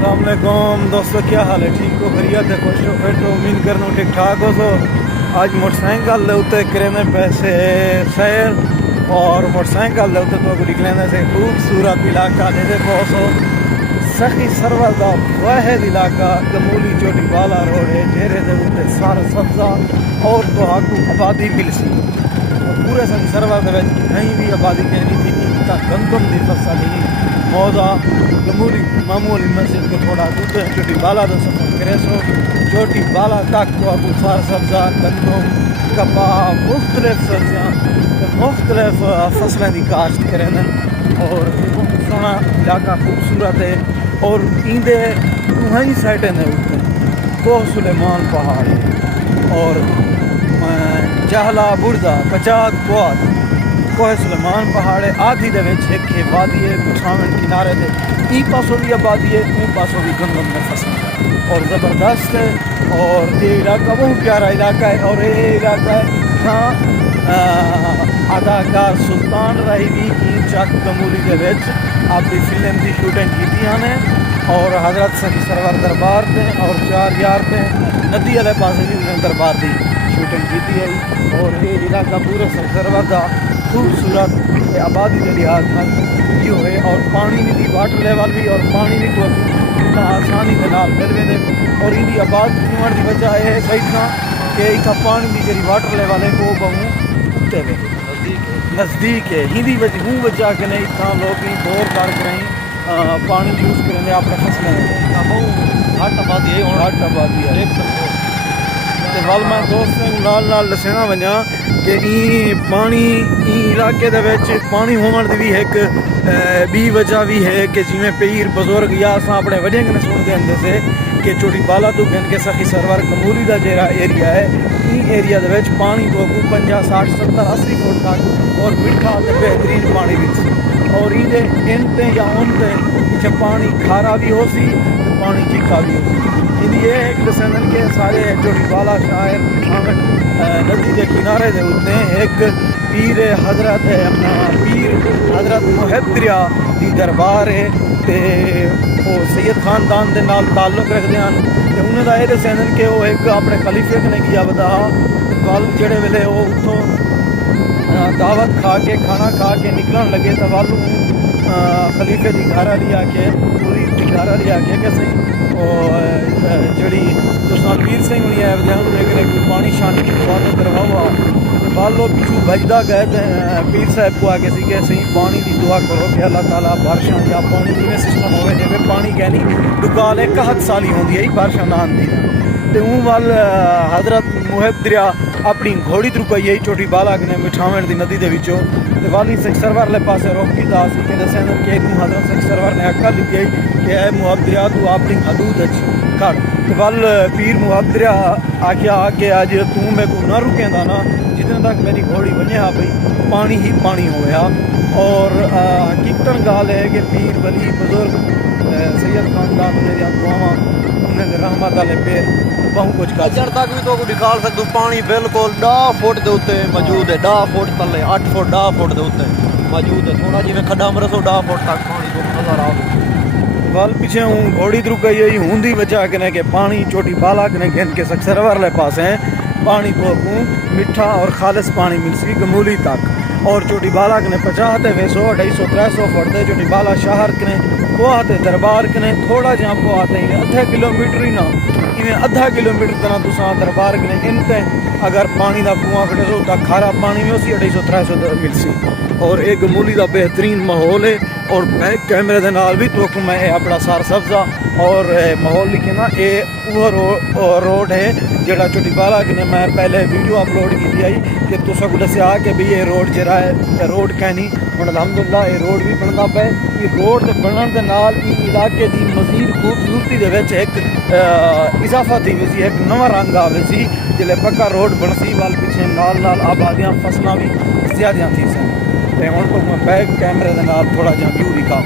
अस्सलाम वालेकुम दोस्तों, क्या हाल है? ठीक हो? खैरियत है? खुश हो? फिट हो? उम्मीद करना ठीक ठाक हो। आज मोटरसाइकिल दे उत्ते करेंगे पैसे सैर और मोटरसाइकिल दे उत्ते तो निकलेंगे से खूबसूरत इलाका दे पहुंचो सखी सरवर का वाहिद इलाका गमूली चोटी वाला रोड है जेरे दे उत्ते सारा सब्जा और तो आपको आबादी मिलसी और पूरे सखी सरवर दे कहीं भी आबादी कहनी थी कि गंदम दी फसल ही मौजा गमूली मामूली मस्जिद के थोड़ा दूर चोटी बाला तो सफर करे सो चोटी बाला तक तो आपको सारा सब्जा गंदम कपाह मुख्तलिफ सब्जियाँ मुख्तलिफ फसलें की काश्त करें और सोना इलाका खूबसूरत है। और इंदे वहीं साइडें ने उत्ते कोह सुलेमान पहाड़ है और जहला बुरदा पचात कोत कोह सुलेमान पहाड़ है। आधी दे विच एक वादी है बिछावन किनारे दे ई पासों भी आबादी है ऊ पासों भी गंदम में फसल और ज़बरदस्त है। और ये इलाका बहुत प्यारा इलाका है और ये इलाका है हाँ अदाकार सुल्तान राही भी की चक गमूली के विच अपनी फिल्म की शूटिंग की ने और हजरत सखी सरवर दरबार थे और 4 यार थे नदी वाले पास भी उन्हें दरबार की शूटिंग की है। और ये इलाका पूरे सखी सरवर का खूबसूरत आबादी के लिहाज यो है और पानी भी वाटर लेवल भी और पानी भी को आसानी के नाल मिल वे और इनकी आबादी होने की वजह है सही था कि इतना पानी की जी वाटर लेवल है वो बहु उत्ते वे नज़दीक है हिंदी वजह के नहीं इतना लोग भी बोर कर करें पानी यूज़ करेंगे अपने फसलें बहुत घट आबादी है और घट आबादी है देख सकते हो। वल मैं दोस्तों नाल दसना वजा कि ई पानी ई इलाके दे विच पानी होने की भी एक बी वजह भी है कि जिमें पीर बजुर्ग या अस अपने वड्डे कने सुनते होंदे से कि चोटी बाला तो कहन के सखी सरवर गमूली का जेरा एरिया है ई एरिया दे विच पानी तो 50 60 70 80 फुट तक और मीठा ते बेहतरीन पानी भी और इहदे इनते या उनते पीछे पानी खारा भी हो सी पानी चिक्का भी हो सी ये एक दसन के सारे चोटी बाला शायर नदी के किनारे दे उत्ते एक पीर हजरत है अपना पीर हजरत मुहद्दरिया दी दरबार है ते वो सैयद खानदान दे नाल ताल्लुक रखते हैं ते उन्हें दा ये दसन कि वो एक अपने खलीफे ने किया बता वल जेड़े वेले वो उत्थों दावत खा के खाना खा के निकलन लगे तो वालू खलीफे की घर वाली आके पूरी घर वाली आके कि सही जड़ी तुसा पीर सिंह हुई है लेकिन पानी शानी की दुआ तो करवाओ बालो पिछू बजदा गए पीर साहब को आके सी कि सही पानी की दुआ करो कि अल्लाह ताला बारिशां या पानी जिमें सिस्टम होवे जिमें पानी कहनी दुकाल 1 साली होंदी है बारिशां ना आंदी ते ऊँ वाल हजरत मुहद्दरिया अपनी घोड़ी रुकाई है चोटी बाला ने बिठावन की नदी के विचों ते वाली सखी सरवर वाले पासे रोकी था कि दसें कि हजरत सखी सरवर ने अक्ल दी कि ए मुहद्दरिया तू अपनी हदूद कर ते वल पीर मुहद्दरिया आख्या कि अज तू मेरे को ना रुकेंदा ना जितने तक मेरी घोड़ी बनिया भाई पानी ही पानी होया। और हकीकतन गाल है कि पीर वली बुजुर्ग सैयद खानदान मेरी दुआवां उन्हें रहमत वाले पेर बहुत कुछ कर अजर तक भी तो दिखा सकते पानी बिल्कुल 10 फुट के उत्ते मौजूद है 10 फुट तले 8 फुट 10 फुट के उत्ते मौजूद है थोड़ा जिमें खड्डा मरसो 10 फुट तक पानी तो नजर आ वल पीछे हूँ घोड़ी रुक गई होंदी वजह कने के पानी चोटी बाला कने कहन के सखी सरवर वाले पास है पानी तो मीठा और खालिस पानी मिलसी गमूली तक और चोटी बाला कने 50 ते 200 250 300 फुट ते चोटी बाला शहर कने पोहाते दरबार कने थोड़ा जहाँ पोहाते आधा किलोमीटर ही ना इवें आधा किलोमीटर तना तुसा दरबार कने इनते अगर पानी का कुआं कटे तो तक खारा पानी में उसी 250 300 मिलसी और एक गमूली का बेहतरीन माहौल है। और बैक कैमरे के नाल भी तो मैं अपना सार सब्जा और माहौल लिखे ना ये वो रोड है जड़ा चोटी बाला ने मैं पहले वीडियो अपलोड की आई कि तुसा को दसिया कि भी ये रोड जरा है रोड कहनी और अलहमदुलिल्लाह ये रोड भी बनता पे ये रोड बनने के नाल इलाके की मजीद खूबसूरती के एक इजाफा थी सी एक नवा रंग आवे सी जिले पक्का रोड बनसी वाल पीछे नाल आबादियाँ फसलें भी ज्यादा थी सन। हुण तो मैं बैक कैमरे के नाल थोड़ा जहा व्यू दिखा